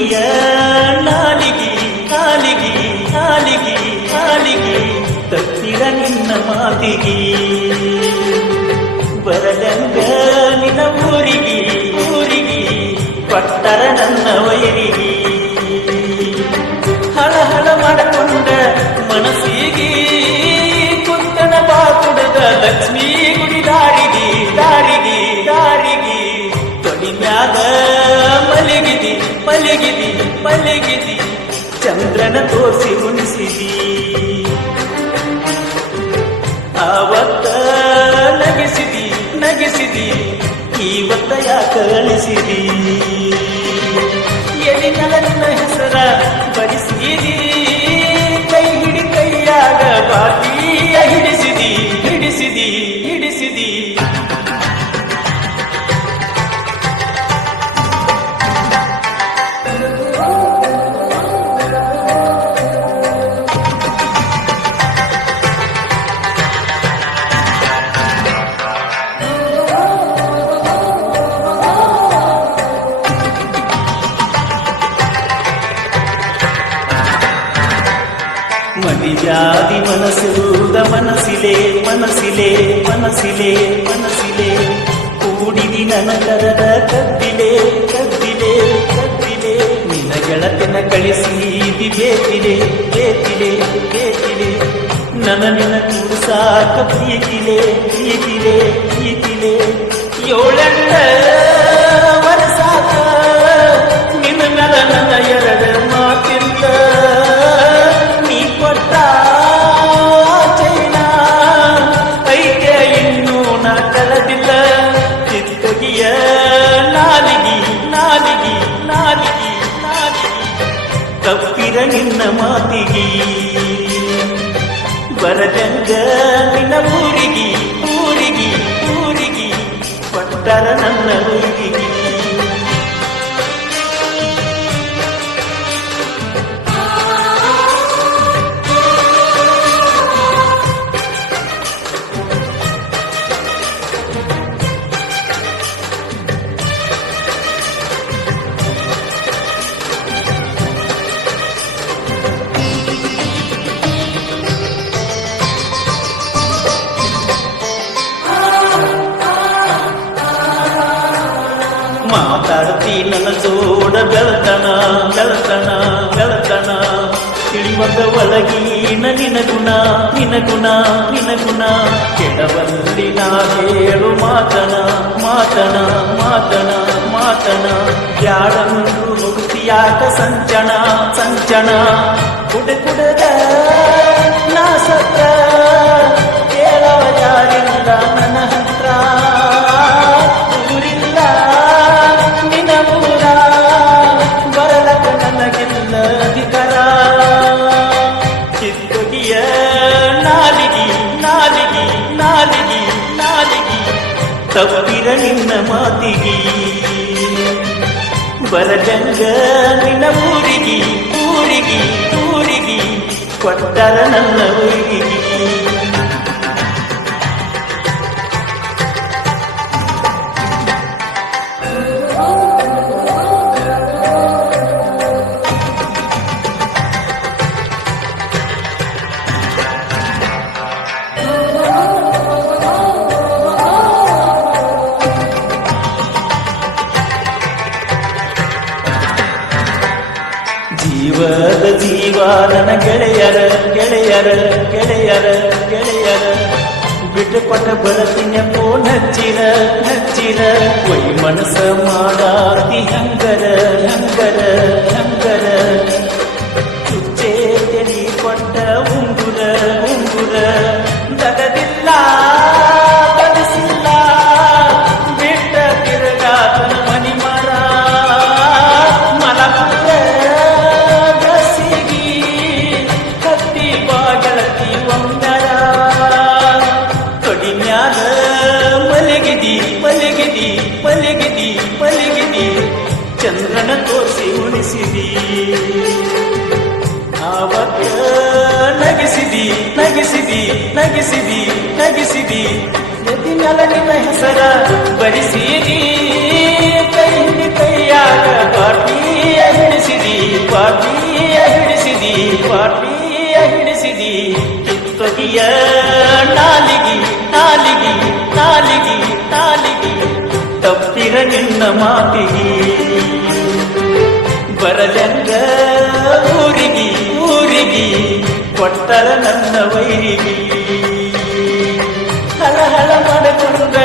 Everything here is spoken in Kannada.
ಚಿತ್ತೊಗಿಯ ನಾಲಿಗಿ ನಾಲಿಗಿ ನಾಲಿಗಿ ನಾಲಿಗಿ ತಪ್ಪಿರ ನಿನ್ನ ಮಾತಿಗಿ ಬರದಂಗ ನಿನ್ನ ಊರಿಗಿ ಊರಿಗಿ ಕೊಟ್ಟರ ನನ್ನ ವೈರಿಗಿ ಹಳಹಳ ಮಾಡಿಕೊಂಡ ಮನಸ್ಸಿಗಿ ಕುಂತನ ಬಾಕುಡದ ಲಕ್ಷ್ಮೀ ಗುಡಿ ದಾರಿಗಿ ದಾರಿಗಿ ದಾರಿಗಿ ತೊಡಿಮ್ಯಾಗ ಮಲಗಿದಿ ಮಲಗಿದಿ ಮಲಗಿದಿ ಚಂದ್ರನ ತೋರಿಸಿ ಉಣಿಸಿದಿ ಆವತ್ತ ನಗಿಸಿದಿ ನಗಿಸಿದಿ ಇವತ್ತ ಯಾಕ ಅಳಿಸಿದಿ ಎದಿನಲ ನಿನ್ನ ಹೆಸರ ಬರಿಸಿದಿ ಕೈ ಹಿಡಿ ಕೈಯಾಗ ಬಾಟಿಯ ಹಿಡಿಸಿದಿ ಹಿಡಿಸಿದಿ ಹಿಡಿಸಿದಿ ಮದಿಜಾದಿ ಮನಸ್ಸುದ ಮನಸ್ಸಿಲೆ ಮನಸ್ಸಿಲೆ ಮನಸ್ಸಿಲೆ ಮನಸ್ಸಿಲೆ ಕೂಡಿದಿ ನನ್ನ ಕರದ ಕದ್ದಿಲೆ ಕದ್ದಿಲೆ ಕದ್ದಿಲೆ ನಿನ್ನ ಗೆಳತಿನ ಕಳಿಸಿದಿ ಬೇಕಿಲೆ ಬೇಕಿಲೆ ಬೇಕಿಲೆ ನನ್ನ ನಿನ್ನ ಕೂಸಾಕ ಪ್ರೀತಿಲೆ ಪ್ರೀತಿಲೆ ಪ್ರೀತಿಲೆ ಏಳೆಂಟ ವರ್ಷಾಕ ನಿನ್ನ ಮೆಲ ನನ್ನ ಎರಡು ಮಾತಿಂದ ತಪ್ಪಿರ ನಿನ್ನ ಮಾತಿಗಿ ಬರದಂಗ ನಿನ್ನ ಊರಿಗಿ ಊರಿಗಿ ಊರಿಗಿ ಕೊಟ್ಟರ ನನ್ನ ಊರಿಗಿ ಮಾತಾಡ್ತಿ ನನ್ನ ಜೋಡ ಬೆಳತನ ಬೆಳತನ ಬೆಳತನ ತಿಳಿವಂದ ಒಳಗಿನ ನಿನಗುಣ ನಿನಗುಣ ನಿನಗುಣ ಕೆಡವಲ್ಲಿ ನಾ ಹೇಳು ಮಾತನ ಮಾತನ ಮಾತನ ಮಾತನ ಯಾಡಂದು ಮುಕ್ತಿಯಾಟ ಸಂಚಣ ಸಂಚಣ ಕುಡ ಕುಡದ ನಾ ಸತ್ರ ಕೇಳವ ಯಾರಿಂದ ನನ್ನ ಹತ್ರ ಚಿತ್ತೊಗಿಯ ನಾಲಿಗಿ ನಾಲಿಗಿ ನಾಲಿಗಿ ನಾಲಿಗಿ ತಪ್ಪಿರ ನಿನ್ನ ಮಾತಿಗಿ ಬರದಂಗ ನಿನ್ನ ಊರಿಗಿ ಊರಿಗಿ ಊರಿಗಿ ಕೊಟ್ಟರ ನನ್ನ ಊರಿಗಿ ಜೀವದ ಜೀವ ನನ್ನ ಗೆಳೆಯರ ಗೆಳೆಯರ ಗೆಳೆಯರ ಗೆಳೆಯರ ಬಿಟ್ಟುಕೊಟ್ಟ ಬರತಿನ ಫೋನ್ ಹಚ್ಚಿರ ಹಚ್ಚಿರ ಒಯ್ ಮನಸ್ಸ ಮಾಡಾತಿ ಹಂಗರ ಹಂಗರ ಹಂಗರ ಚುಚ್ಚೆ ತೆರಿ ಕೊಟ್ಟ ಉಂಗುರ ಉಂಗುರ ದಗದಿಲ್ಲ ಬದಿಸಿಲ್ಲ ಬಿಟ್ಟ ತಿರುಗಾತನ ಮನಿ ಮರ ಮಲಗಿದಿ ಮಲಗಿದಿ ಚಂದ್ರನ ತೋರಿಸಿ ಉಣಿಸಿದಿ ಆವತ್ತ ನಗಿಸಿದಿ ನಗಿಸಿದಿ ನಗಿಸಿದಿ ನಗಿಸಿದಿ ಎದಿನಲ ನಿನ್ನ ಹೆಸರ ಬರಿಸಿದಿ ಕೈ ಕೈಯಾಗ ಬಾಟಿಯ ಹಿಡಿಸಿದಿ ಬಾಟ್ಲಿಯ ಹಿಡಿಸಿದಿ ಕಿತ್ತೊಗಿಯ ನಾಲಿಗಿ ನಾಲಿಗಿ ನಾಲಿಗಿ ನಾಲಿಗಿ ತಪ್ಪಿರ ನಿನ್ನ ಮಾತಿಗಿ ಬರಲೆಂಗ ಊರಿಗಿ ಊರಿಗಿ ಕೊಟ್ಟರ ನನ್ನ ವೈರಿಗಿ ಹಳ ಹಳ ಮಾಡಿಕೊಂಡ